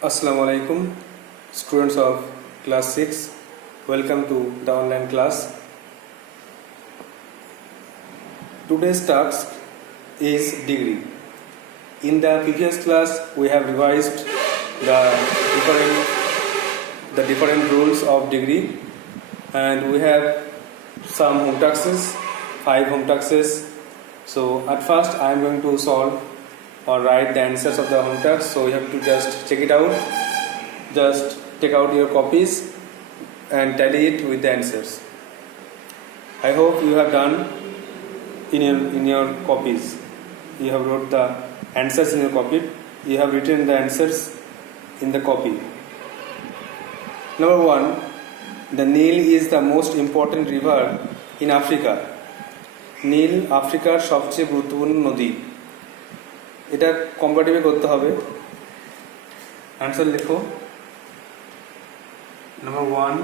Assalamu alaikum, students of class 6. Welcome to the online class. Today's task is degree. In the previous class, we have revised the different rules of degree, and we have some home taxes, 5 home taxes. So at first, I am going to solve or write the answers of the home tax. So you have to just check it out. Just take out your copies and tally it with the answers. I hope you have done in your copies. You have wrote the answers in your copy. You have written the answers in the copy. Number 1, the Nile is the most important river in Africa. নীল আফ্রিকার সবচেয়ে গুরুত্বপূর্ণ নদী। এটা কম্পারেটিভে করতে হবে। অ্যান্সার লিখো। Number 1,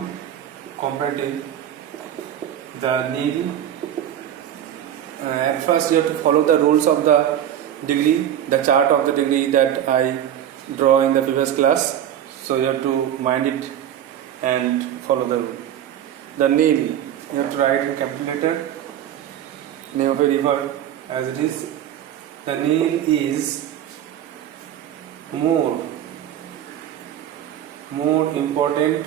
comparative. The Nile. At first, you have to follow the rules of the degree, the chart of the degree that I draw in the previous class. So you have to mind it and follow the rule. The Nile, you have to write in capital letter. Name of a river as it is. The Nile is more important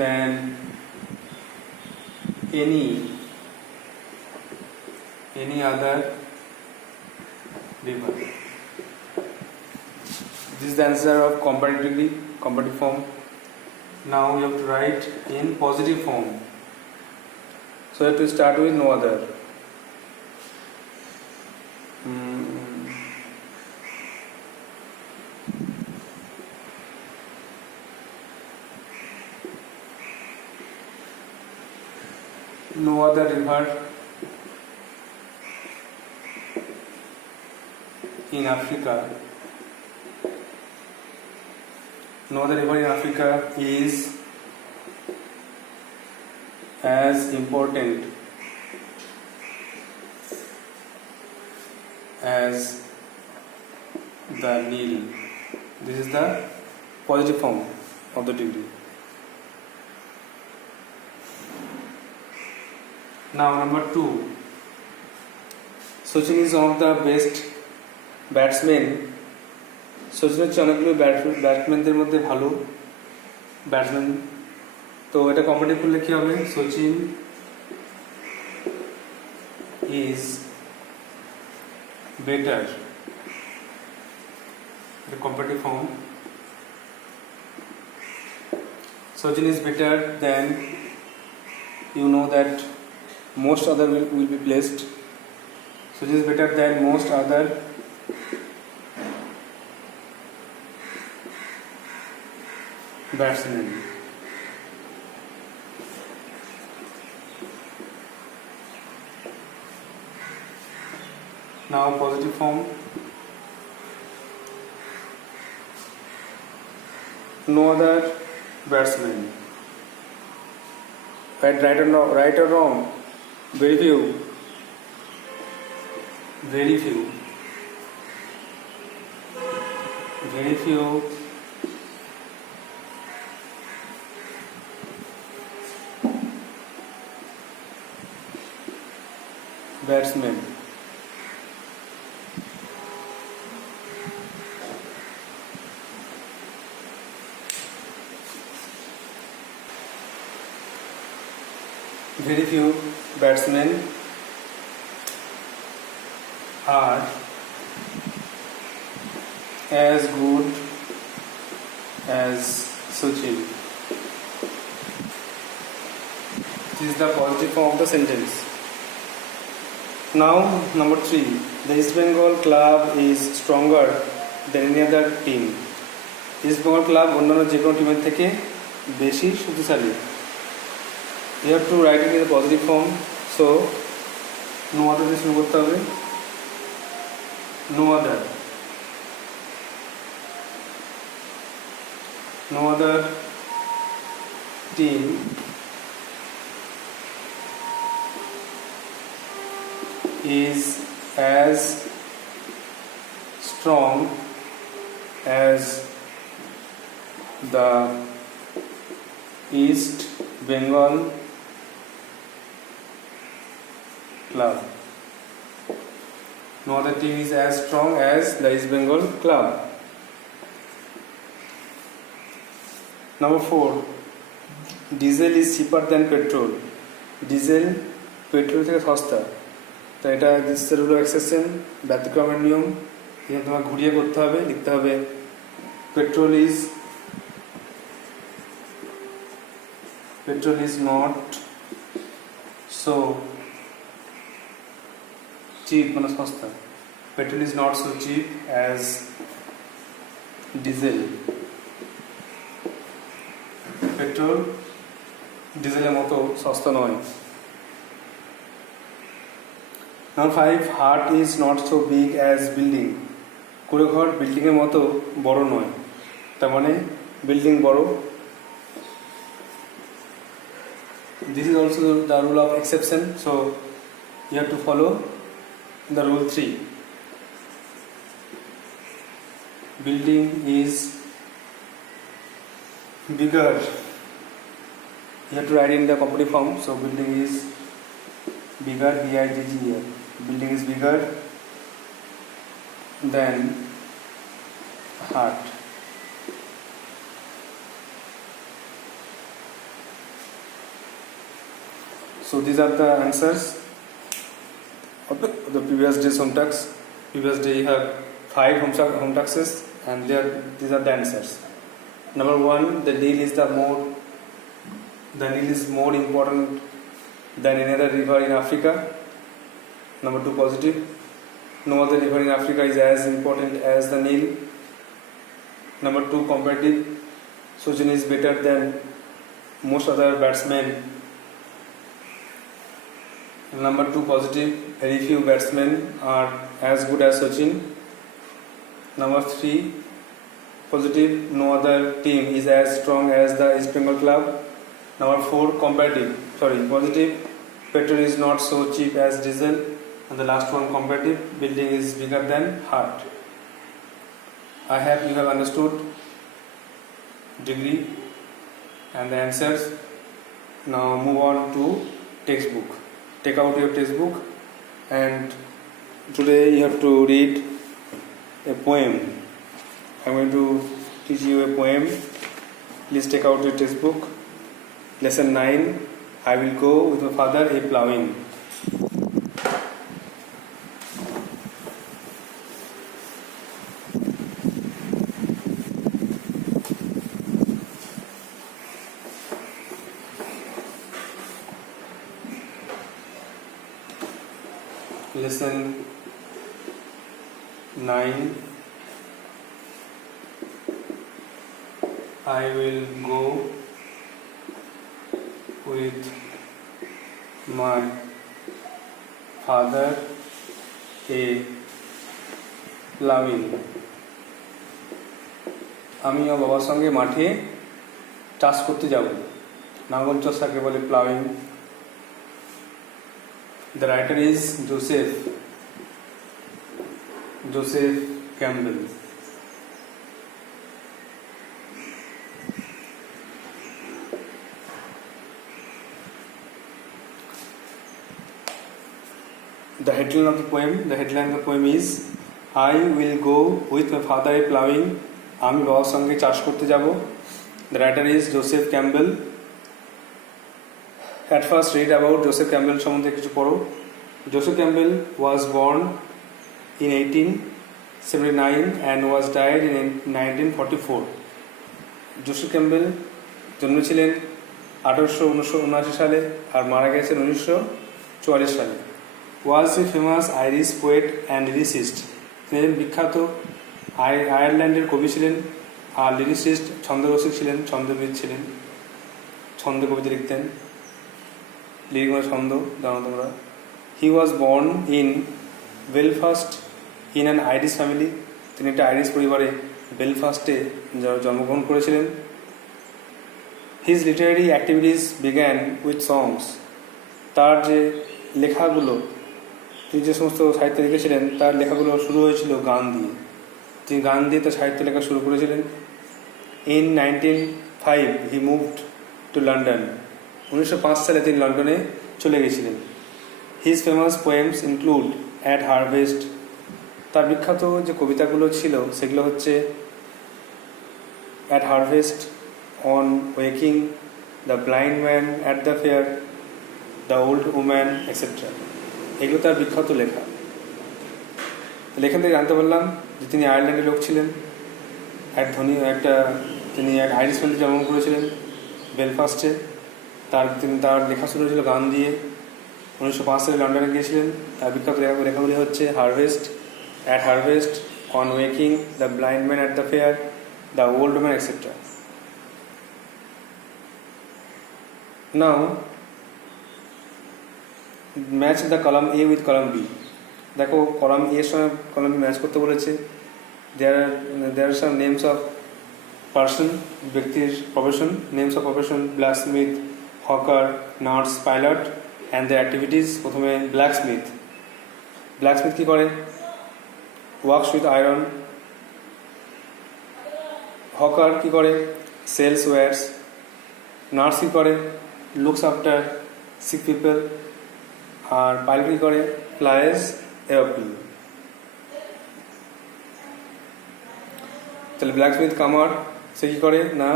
than any other river. This is the answer of comparative form. Now you have to write in positive form. So you have to start with no other. No other river in Africa. No other river in Africa is as important as the Nile. This is the positive form of the degree. Now number 2, Sachin is one of the best batsmen. Sachin হচ্ছে অনেকগুলো ব্যাটসম্যানদের মধ্যে ভালো ব্যাটসম্যান। তো এটা কম্পারেটিভ করলে কি হবে? Sachin is better, the comparative form. Sachin is better than, you know that most other will be placed. Sachin is better than most other batsmen. Now positive form. No other batsman. Right or wrong? Very few batsmen are as good as Sachin. This is the positive form of the sentence. Now number 3, the East Bengal club is stronger than any other team. East Bengal club অন্যান্য যে কোনো টিমের থেকে বেশি শক্তিশালী। You have to write it in the positive form. So no other দিয়ে শুরু করতে হবে। No other team is as strong as the East Bengal club. No other team is as strong as the East Bengal club. Number 4. Diesel is cheaper than petrol. Diesel petrol থেকে সস্তা। তো এটা this rule of exception, ব্যতিক্রমের নিয়ম। এখানে তোমার ঘুরিয়ে করতে হবে, লিখতে হবে petrol is not so cheap, মানে সস্তা। Petrol is not so cheap as diesel. Petrol ডিজেলের মতো সস্তা নয়। Number 5. Heart is not so big as building. কুড়ে ঘর বিল্ডিংয়ের মতো বড় নয়। তার মানে বিল্ডিং বড়। This is also the rule of exception, so you have to follow the rule 3. Building is bigger. You have to write in the completed form, so building is bigger, B-I-G-G-E-R. Building is bigger than heart. So these are the answers of the previous day's home tasks. Previous day you have 5 home tasks, and these are the answers. Number 1, the Nile is more important than any other river in Africa. Number 2, positive. No other river in Africa is as important as the Nile. Number 2, comparative. Sachin is better than most other batsmen. Number 2, positive. Very few batsmen are as good as Sachin. Number 3, positive. No other team is as strong as the East Bengal club. Number 4, positive. Petrol is not so cheap as diesel. And the last one, comparative. Building is bigger than heart. I hope you have understood degree and the answers. Now move on to textbook. Take out your textbook, and today you have to read a poem. I'm going to teach you a poem. Please take out your textbook. Lesson 9. I will go with my father a ploughing. Lesson 9. I will go with my father a ploughing. আমি আমার বাবার সঙ্গে মাঠে চাষ করতে যাব। নাঙ্গল চষাকে বলে ploughing. The writer is Joseph Campbell. The headline of the poem is I will go with my father a ploughing. আমি বাবার সঙ্গে চাষ করতে যাব। The writer is Joseph Campbell. At first read about Joseph Campbell সম্বন্ধে কিছু পড়ো। Joseph Campbell was born in 1879 and was died in 1944. Joseph Campbell জন্মেছিলেন 1879 সালে আর মারা গেছেন 1944 সালে। Was a famous Irish poet and lyricist. তিনি বিখ্যাত আয়ারল্যান্ডের কবি ছিলেন আর লিরিসিস্ট, ছন্দরসিক ছিলেন, ছন্দবিদ ছিলেন, ছন্দে কবিতা লিখতেন। লিরিক মানে ছন্দ, জানো তোমরা। He was born in Belfast in an Irish family. তিনি একটা আইরিশ পরিবারে বেলফাস্টে জন্মগ্রহণ করেছিলেন। His literary activities began with songs. তার যে লেখাগুলো, তিনি যে সমস্ত সাহিত্য লিখেছিলেন তার লেখাগুলো শুরু হয়েছিল গান দিয়ে। তিনি গান দিয়ে তো সাহিত্য লেখা শুরু করেছিলেন। ইন 1905 হি মুভড টু লন্ডন। 1905 সালে তিনি লন্ডনে চলে গেছিলেন। His famous poems include at harvest. তার বিখ্যাত যে কবিতাগুলো ছিল সেগুলো হচ্ছে at harvest, on waking, the blind man at the fair, the old woman etcetera. এগুলো তার বিখ্যাত লেখা। এখান থেকে জানতে পারলাম যে তিনি আয়ারল্যান্ডের লোক ছিলেন, তিনি এক আইরিশ ফ্যামিলিতে জন্মগ্রহণ করেছিলেন বেলফাস্টে। তিনি তার লেখা শুরু হয়েছিল গান দিয়ে। 1905 সালে লন্ডনে গিয়েছিলেন। তার বিখ্যাত লেখাগুলি হচ্ছে harvest, at harvest, on waking, the blind man at the fair, the old man etcetera. Now match the column A with column B. দেখো কলাম এর সঙ্গে কলাম বি ম্যাচ করতে বলেছে। There are some names of person, ব্যক্তির profession, names of profession, blacksmith, hawker, nurse, pilot and the activities. প্রথমে blacksmith. Blacksmith কী করে? Works with iron. Hawker কী করে? Sells wares. নার্স কী করে? Looks after sick people. আর পাইলট কী করে? Flies aeroplane. তাহলে ব্ল্যাকস্মিথ কামার, সে কী করে না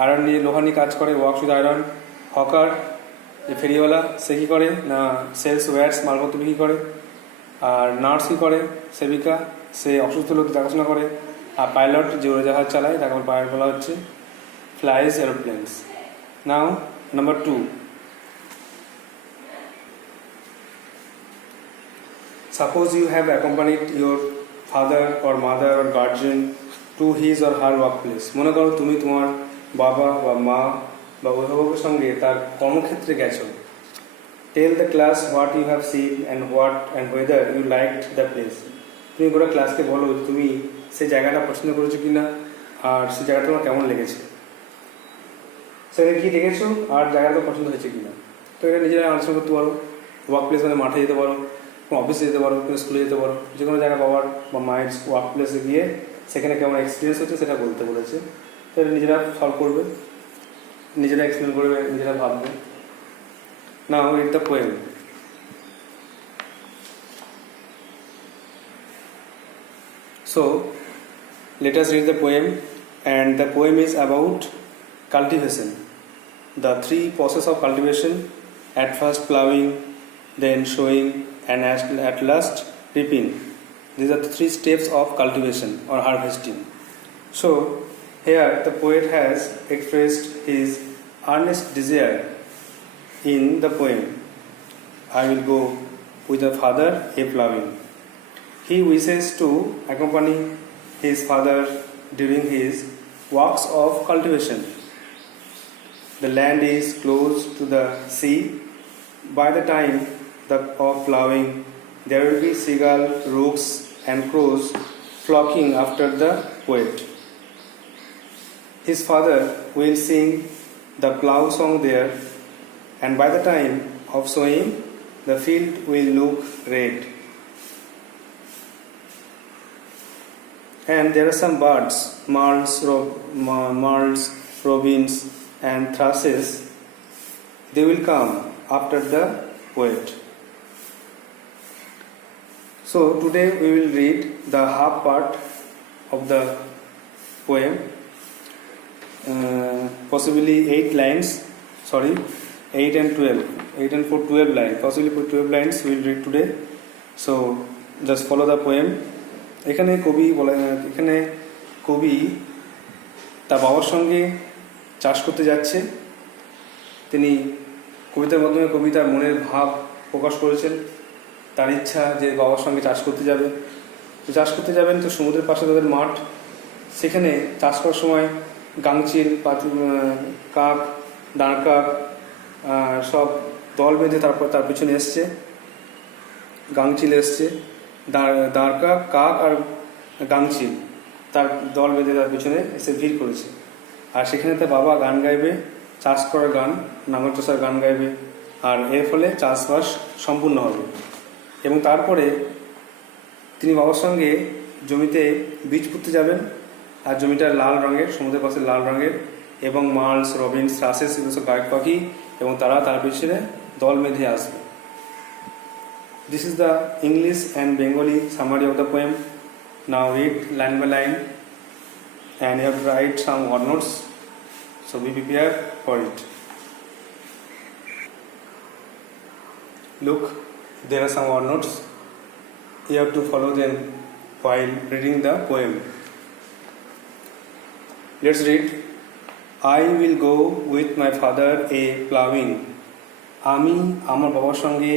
আয়রন নিয়ে, লোহা নিয়ে কাজ করে, ওয়ার্কস উইথ আয়রন। হকার যে ফেরিওয়ালা, সে কী করে না সেলস ওয়্যার্স, মালপত্র বিক্রি করে। আর নার্স কী করে? সেবিকা, সে অসুস্থ লোক দেখাশোনা করে। আর পাইলট যে উড়োজাহাজ চালায় তাকে পাইলট বলা হচ্ছে। ফ্লাইজ এরোপ্লেনস। নাও নাম্বার 2, suppose you have accompanied your father or mother or guardian to his or her workplace. মনে করো তুমি তোমার বাবা বা মা বা অভিভাবকের সঙ্গে তার কর্মক্ষেত্রে গেছো। Tell the class what you have seen and what and whether you liked the place. তুমি গোটা ক্লাসকে বলো তুমি সেই জায়গাটা পছন্দ করেছো কিনা আর সেই জায়গাটা তোমার কেমন লেগেছে, সেখানে কী দেখেছো আর জায়গাটা পছন্দ হয়েছে কিনা। তো এটা নিজেরা আলোচনা করতে পারো। ওয়ার্ক প্লেস মানে মাঠে যেতে পারো, অফিসে যেতে পারো, কোনো স্কুলে যেতে পারো, যে কোনো জায়গায় বাবার বা মায়ের ওয়ার্ক প্লেসে গিয়ে সেখানে কেমন এক্সপিরিয়েন্স হচ্ছে সেটা বলতে বলেছে। তো এটা নিজেরা সলভ করবে, নিজেরা এক্সপ্লেন করবে, নিজেরা ভাববে। Now read the poem. So let us read the poem, and the poem is about cultivation. The 3 process of cultivation: at first ploughing, then sowing, and at last reaping. These are the 3 steps of cultivation or harvesting. So here the poet has expressed his earnest desire in the poem. I will go with the father a ploughing. He wishes to accompany his father during his works of cultivation. The land is close to the sea. By the time of ploughing, there will be seagull, rooks, and crows flocking after the poet. His father will sing the plough song there, and by the time of sowing, the field will look red. And there are some birds, marls, robins, and thrushes. They will come after the poet. So today we will read the half part of the poem, possibly 8 lines, 8 and 12, 8 and 4, 12 lines, possibly 12 lines we will read today. So just follow the poem. এখানে কবি তার বাবার সঙ্গে চাষ করতে যাচ্ছে। তিনি কবিতার মাধ্যমে কবি তার মনের ভাব প্রকাশ করেছেন, তার ইচ্ছা যে বাবার সঙ্গে চাষ করতে যাবে। তো চাষ করতে যাবেন, তো সমুদ্রের পাশে তাদের মাঠ, সেখানে চাষ করার সময় গাংচিল, কাক, দাঁড় কাক সব দল বেঁধে তারপর তার পিছনে এসছে। গাংচিল এসছে, দাঁড় কাক আর গাংচিল তার দল বেঁধে তার পিছনে এসে ভিড় করেছে। আর সেখানে তার বাবা গান গাইবে, চাষ করার গান, নাঙল চষার গান গাইবে, আর এর ফলে চাষবাস সম্পূর্ণ হবে। এবং তারপরে তিনি বাবার সঙ্গে জমিতে বীজ পুঁততে যাবেন, আর জমিটা লাল রঙের, সমুদ্রের পাশে লাল রঙের, এবং মার্লস, রবিনস, থ্রাসেস এগুলো সব গায়ক পাখি, এবং তারা তার পিছনে দল বেঁধে আসবে। This is the English and Bengali summary of the poem. Now read line by line, and you have to write some word notes. So be prepared for it. Look, there are some word notes. You have to follow them while reading the poem. Let's read. I will go with my father a plowing. আমি আমার বাবার সঙ্গে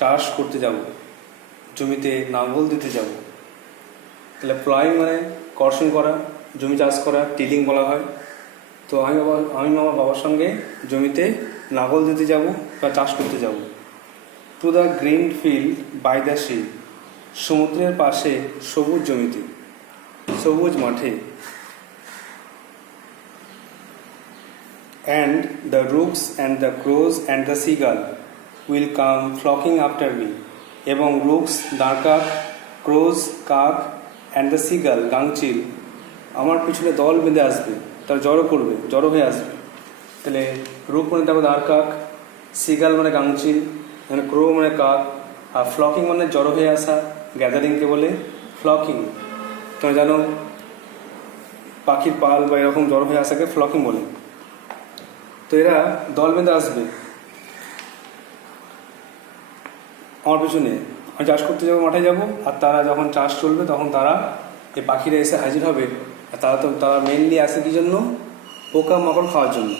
চাষ করতে যাব, জমিতে নাঙ্গল দিতে যাব। তাহলে প্লাইং মানে কর্ষণ করা, জমি চাষ করা, টিলিং বলা হয়। তো আমি আমার বাবার সঙ্গে জমিতে নাঙ্গল দিতে যাব বা চাষ করতে যাব। To the green field by the sea, সমুদ্রের পাশে সবুজ জমিতে, সবুজ মাঠে। And the rooks and the crows and the seagull will come flocking after me. এবং রুক্স, দাঁড়কাক, ক্রোজ, কাক অ্যান্ড দ্য সিগাল, গাংচিল আমার পিছনে দল বেঁধে আসবে, তারা জড়ো হয়ে আসবে। তাহলে রুক মানে দেখো দাঁড়কাক, সিগাল মানে গাংচিল, মানে ক্রো মানে কাক, আর ফ্লকিং মানে জড়ো হয়ে আসা, গ্যাদারিংকে বলে ফ্লকিং। তোমরা জানো পাখির পাল বা এরকম জড়ো হয়ে আসাকে ফ্লকিং বলে। তো এরা দল বেঁধে আসবে আমার পিছনে। আমি চাষ করতে যাবো, মাঠে যাব, আর তারা যখন চাষ চলবে তখন তারা এই পাখিরা এসে হাজির হবে। আর তারা মেনলি আসে কি জন্য? পোকা মাকড় খাওয়ার জন্য।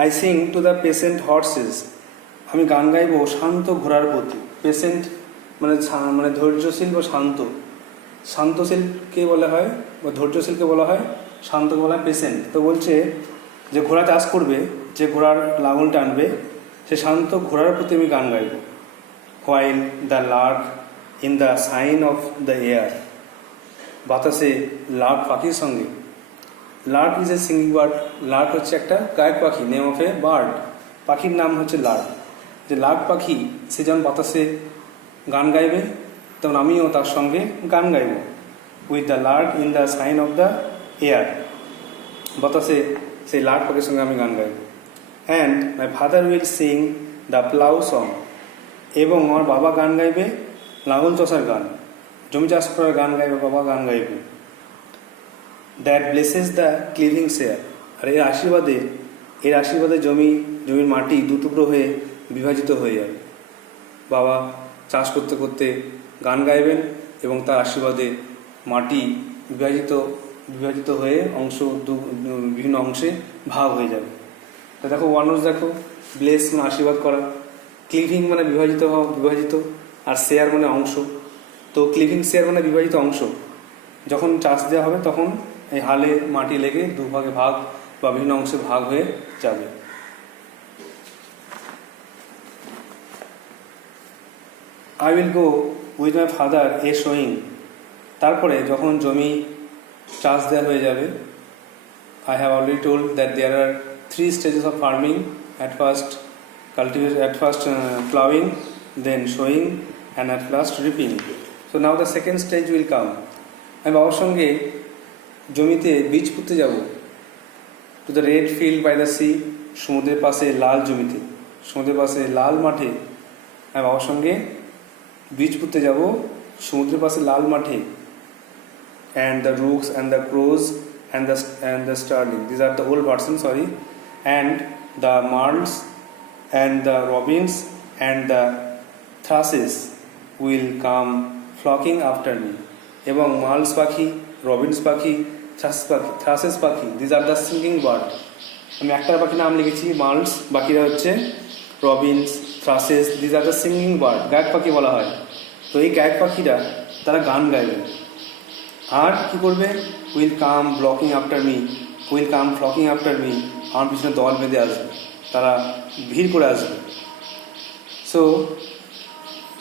I sing to the patient horse's, আমি গান গাইব শান্ত ঘোড়ার প্রতি। পেশেন্ট মানে ধৈর্যশীল বা শান্ত। শান্তশীলকে বলা হয় বা ধৈর্যশীলকে বলা হয়, শান্তকে বলা হয় পেশেন্ট। তো বলছে যে ঘোড়া চাষ করবে, যে ঘোড়ার লাঙল টানবে, সে শান্ত ঘোড়ার প্রতি আমি গান গাইব। While the lark in the shine of the air, বাতাসে লার্ক পাখির সঙ্গে। Lark is a singing bird. Lark হচ্ছে একটা গায়ক পাখি, নেম অফ এ বার্ড। পাখির নাম হচ্ছে লার্ক। যে লার্ক পাখি সে যেমন বাতাসে গান গাইবে, তেমন আমিও তার সঙ্গে গান গাইব। With the lark in the shine of the air, বাতাসে সেই লার্ক পাখির সঙ্গে আমি গান গাইব। And my father will sing the plough song, এবং আমার বাবা গান গাইবে লাঙল চষার গান, জমি চাষ করার গান গাইবে, বাবা গান গাইবে। দ্যাট ব্লেসেস দ্য ক্লিভিং শেয়ার, আর এর আশীর্বাদে জমির মাটি দুটুকরো হয়ে বিভাজিত হয়ে যাবে। বাবা চাষ করতে করতে গান গাইবেন এবং তার আশীর্বাদে মাটি বিভাজিত হয়ে বিভিন্ন অংশে ভাগ হয়ে যাবে। তা দেখো ওয়ার্ডস দেখো, ব্লেস মানে আশীর্বাদ করা, ক্লিভিং মানে বিভাজিত, আর শেয়ার মানে অংশ। তো ক্লিভিং শেয়ার মানে বিভাজিত অংশ। যখন চাষ দেওয়া হবে তখন এই হালে মাটি লেগে দুভাগে ভাগ বা বিভিন্ন অংশে ভাগ হয়ে যাবে। I will go with my father a showing, তারপরে যখন জমি চাষ দেওয়া হয়ে যাবে, I have already told that there are 3 stages of farming. At first plowing, then sowing, and at last reaping. So now the second stage will come. আমি বাবার সঙ্গে জমিতে বীজ পুঁততে যাব। To the red field by the sea, সমুদ্রের পাশে লাল জমিতে, সমুদ্রের পাশে লাল মাঠে আমি বাবার সঙ্গে বীজ পুঁততে যাব, সমুদ্রের পাশে লাল মাঠে। And the rooks and the crows and the starling, these are the old version, and the marls and the robins and the thrushes will come flocking after me. এবং মার্লস পাখি, রবিনস পাখি, থ্রাসেস পাখি, these are the singing bird. আমি একটা পাখি নাম লিখেছি মার্লস, বাকিরা হচ্ছে রবিনস, থ্রাসেস, these are the singing bird, গায়ক পাখি বলা হয়। তো এই গায়ক পাখিরা তারা গান গাইবে। আর কি করবে? Will come flocking after me, আমার পিছনে দল বেঁধে আসবে, তারা ভিড় করে আসবে। সো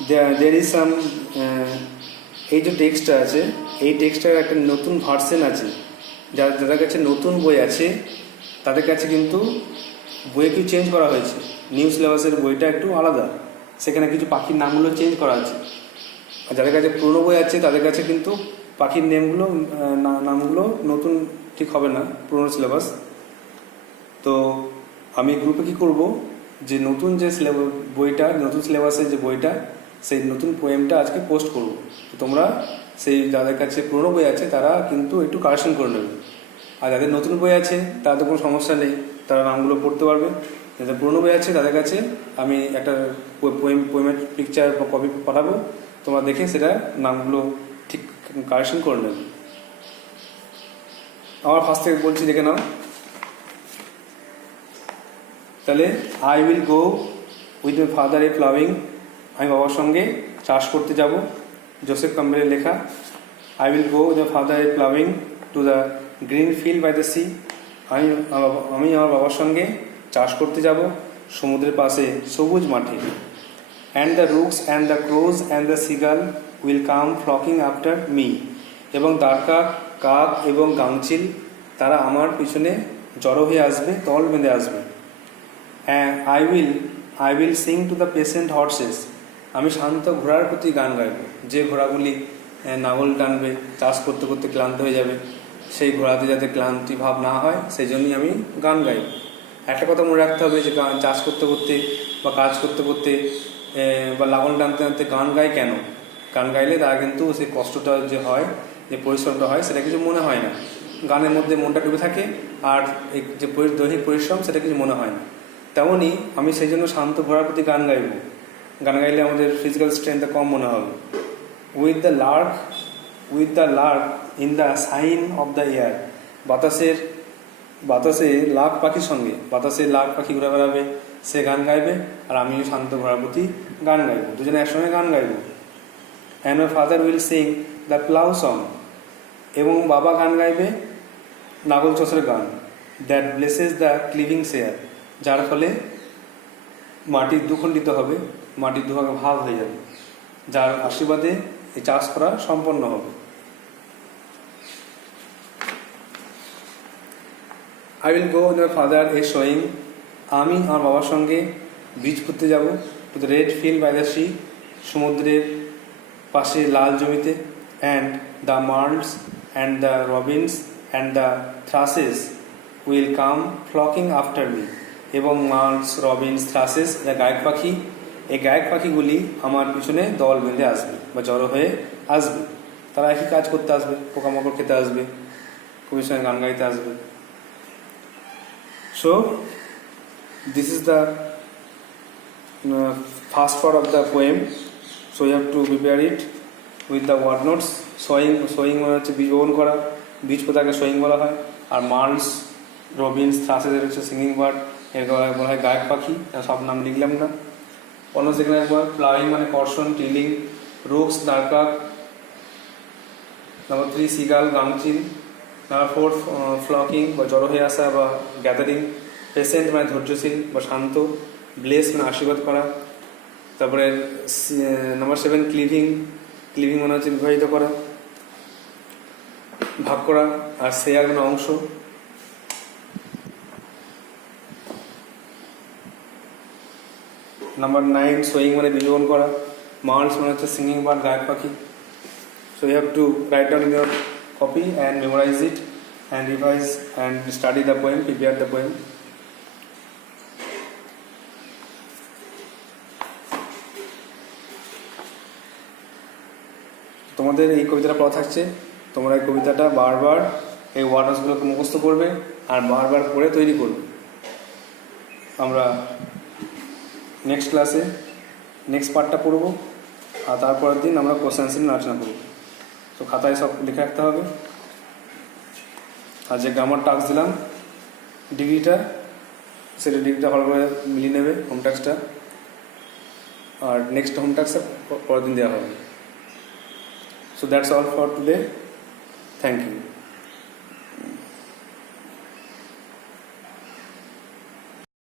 দেয়ার ইজ সাম, এই যে টেক্সটটা আছে, এই টেক্সটার একটা নতুন ভার্সন আছে। যাদের কাছে নতুন বই আছে তাদের কাছে কিন্তু বই একটু চেঞ্জ করা হয়েছে। নিউ সিলেবাসের বইটা একটু আলাদা, সেখানে কিছু পাখির নামগুলো চেঞ্জ করা আছে। আর যাদের কাছে পুরনো বই আছে তাদের কাছে কিন্তু পাখির নেমগুলো নামগুলো নতুন ঠিক হবে না, পুরনো সিলেবাস। তো আমি গ্রুপে কী করব, যে নতুন যে বইটা, নতুন সিলেবাসের যে বইটা, সেই নতুন পোয়েমটা আজকে পোস্ট করব। তো তোমরা সেই যাদের কাছে পুরনো বই আছে তারা কিন্তু একটু কারেকশন করে নেবে, আর যাদের নতুন বই আছে তাদের কোনো সমস্যা নেই, তারা নামগুলো পড়তে পারবে। যাদের পুরনো বই আছে তাদের কাছে আমি একটা পোয়েমের পিকচার বা কপি পাঠাবো, তোমরা দেখে সেটা নামগুলো ঠিক কারেকশন করে নেবে। আমার ফার্স্ট থেকে বলছি, দেখে নাও তাহলে। I will go with my father a ploughing, আমি বাবার সঙ্গে চাষ করতে যাব, জোসেফ ক্যাম্বেলের লেখা। I will go with my father a ploughing to the green field by the sea, আমি আমার বাবার সঙ্গে চাষ করতে যাব সমুদ্রের পাশে সবুজ মাঠে। And the rooks and the crows and the seagull will come flocking after me, এবং দ্বারকা, কাক এবং গাংচিল তারা আমার পিছনে জড়ো হয়ে আসবে, দল বেঁধে আসবে। I will sing to the patient horse's, আমি শান্ত ঘোড়ার প্রতি গান গাইব, যে ঘোড়াগুলি নাঙল টানবে, চাষ করতে করতে ক্লান্ত হয়ে যাবে, সেই ঘোড়াতে যাতে ক্লান্তি ভাব না হয় সেই জন্যই আমি গান গাইব। একটা কথা মনে রাখতে হবে যে চাষ করতে করতে বা কাজ করতে করতে বা লাঙল টানতে টানতে গান গায় কেন? গান গাইলে তার কিন্তু সেই কষ্টটা যে হয়, যে পরিশ্রমটা হয়, সেটা কিছু মনে হয় না, গানের মধ্যে মনটা ডুবে থাকে, আর এই যে দৈহিক পরিশ্রম সেটা কিছু মনে হয় না। তেমনই আমি সেই জন্য শান্ত ঘোড়ার প্রতি গান গাইব, গান গাইলে আমাদের ফিজিক্যাল স্ট্রেংথটা কম মনে হবে। With the lark in the shine of the air, বাতাসে লাখ পাখির সঙ্গে, বাতাসে লাখ পাখি ঘুরে বেড়াবে, সে গান গাইবে, আর আমিও শান্ত ঘোড়ার প্রতি গান গাইব, দুজনে একসঙ্গে গান গাইব। And my father will sing the plough song, এবং বাবা গান গাইবে নাগল চষের গান। দ্যাট ব্লেসেস দ্য ক্লিভিং শেয়ার, যার ফলে মাটির দুখণ্ডিত হবে, মাটির দুভাগে ভাগ হয়ে যাবে, যার আশীর্বাদে এই চাষ করা সম্পন্ন হবে। I will go with my father a sowing, আমি আমার বাবার সঙ্গে বীজ করতে যাব to the red field by the sea, সমুদ্রের পাশে লাল জমিতে। And the merles and the robins and the thrushes will come flocking after me, এবং মার্লস, রবিনস, থ্রাসেস এরা গায়ক পাখি, এই গায়ক পাখিগুলি আমার পিছনে দল বেঁধে আসবে বা জড়ো হয়ে আসবে, তারা একই কাজ করতে আসবে, পোকামাকড় খেতে আসবে, কবির সঙ্গে গান গাইতে আসবে। So this is the first part of the poem, so you have to prepare it with the word notes. sowing মানে হচ্ছে বীজ বপন করা, বীজ পোতাকে sowing বলা হয়। আর মার্লস, রবিনস, থ্রাসেস এর হচ্ছে সিঙ্গিং বার্ড, এর বলা হয় গায়ক পাখি, সব নাম লিখলাম না। অন্য সেখানে একবার প্লাউইং মানে কর্ষণ, টিলিং, রুকস দ্বারকা, নাম্বার 3 সিগাল গাংচিল, নাম্বার 4 ফ্লকিং বা জড়ো হয়ে আসা বা গ্যাদারিং, পেশেন্ট মানে ধৈর্যশীল বা শান্ত, ব্লেস মানে আশীর্বাদ করা, তারপরে নাম্বার 7 ক্লিভিং মানে হচ্ছে বিবাহিত করা, ভাগ করা, আর শেয়ার মানে অংশ। নাম্বার 9 সোয়িং মানে বীজবপন করা, মার্লস মানে হচ্ছে সিঙ্গিং বার্ড গায়ক পাখি। So you have to write down in your copy and memorize it and revise and study the poem, prepare the poem. তোমাদের এই কবিতাটা পড়া থাকছে, তোমরা এই কবিতাটা বারবার এই ওয়ার্ডসগুলোকে মুখস্থ করবে আর বারবার পড়ে তৈরি করবে। আমরা নেক্সট ক্লাসে নেক্সট পার্টটা পড়ব, আর তারপরের দিন আমরা কোশ্চেন আনসার নিয়ে আলোচনা করব। তো খাতায় সব লিখে রাখতে হবে। আর যে গ্রামার টাস্ক দিলাম ডিগ্রিটা, সেটা ডিগ্রিটা ভালো করে মিলিয়ে নেবে হোম টাস্কটা, আর নেক্সট হোম টাস্কটা পরের দিন দেওয়া হবে। So that's all for today. Thank you.